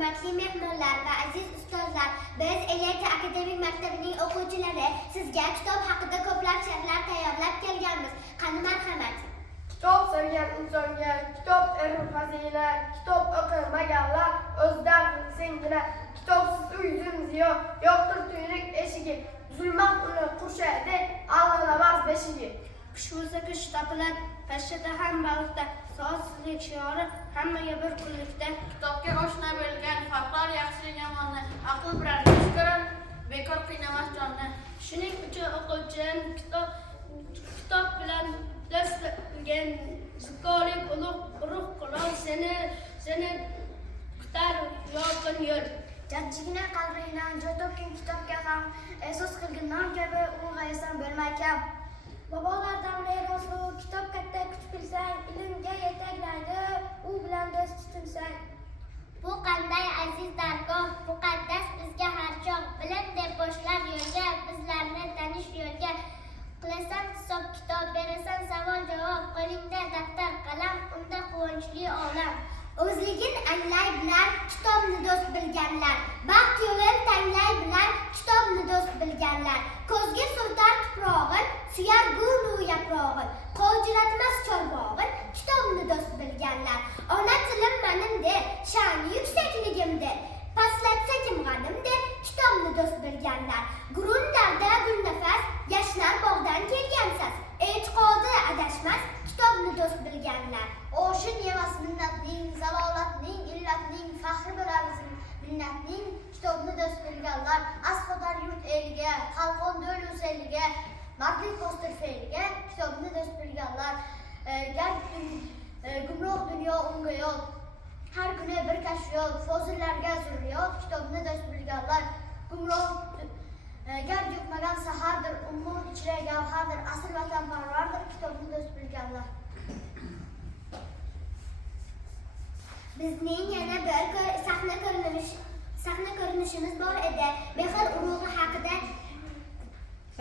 hurmatli mehmonlar va aziz ustozlar, biz Elektr akademik maktabining o'quvchilari sizga kitob haqida ko'plab she'rlar tayyorlab kelganmiz. Qani marhamat. Kitob sevgan insonga kitob fazilat, kitob o'qimaganlar o'zidan bilsangina, kitobsiz uy zim-ziyo, yo'qdir tuynuq eshigi, zulmat uni qurshaydi, ag'anamas beshigi. Qush bo'lsa kuch topilar, pashshada ham baliqda, soatsizlik shiori hammaga bir kunlikda. Kitobga oshna bo'lgan farqlar yaxshi yomonni, aql bilan ko'rib, bekor qiynamas jonni. Shuning uchun o'quvchim kitob bilan do'st bo'lgan, zikoli ruh qilol seni kutar yorqin yo'l. Jajjigina qalbingdan joy topgan kitobga ham esos qilgin non kabi ulg'ayasan bo'lmaykan. Bobolardan merosi kitob katta kuch bilsang, ilmga yetaklaydi, u bilan do'st tutilsang. Bu qanday aziz dargoh, muqaddas bizga har chog', bilim deb boshlar yo'lga, bizlarni tanish yo'lga. Qilasan hisob kitob, berasan savol javob, qo'lingda daftar qalam, unda quvonchli olam. O'zligin anglay bilar kitobni do'st bilganlar, baxt yo'lin tanglay bilar kitobni do'st bilganlar. Ko'zga surtar tuprog'in, suyar gulu yaprog'in, qovjiratmas chorbog'in kitobni do'st bilganlar. Ona tilim menimdir, sha'ni yuksakligimdir, pastlatsa kim g'animdir kitobni do'st bilganlar. Gurunlarda gulnafas, yashnar bog'dan kelgansiz, e'tiqodi adashmas kitobni do'st bilganlar. O'shin yemas minnatning, zalolatning, illatning, faxri bo'lamiz minnatning kitobni do'st bilganlar. Asqotar yurt eliga, qalqon do'lu seliga, mardlik bostir fe'liga kitobni do'st bilganlar. Gumroh dunyo unga yo'l, har kuni bir kashfiyot, fozillarga zurriyot kitobni do'st bilganlar. Gumroh gar yuqmagan sahardir, ummon ichra gavhardir, asl vatanparvardir kitobni do'st bilganlar. Bizning yana bir sahna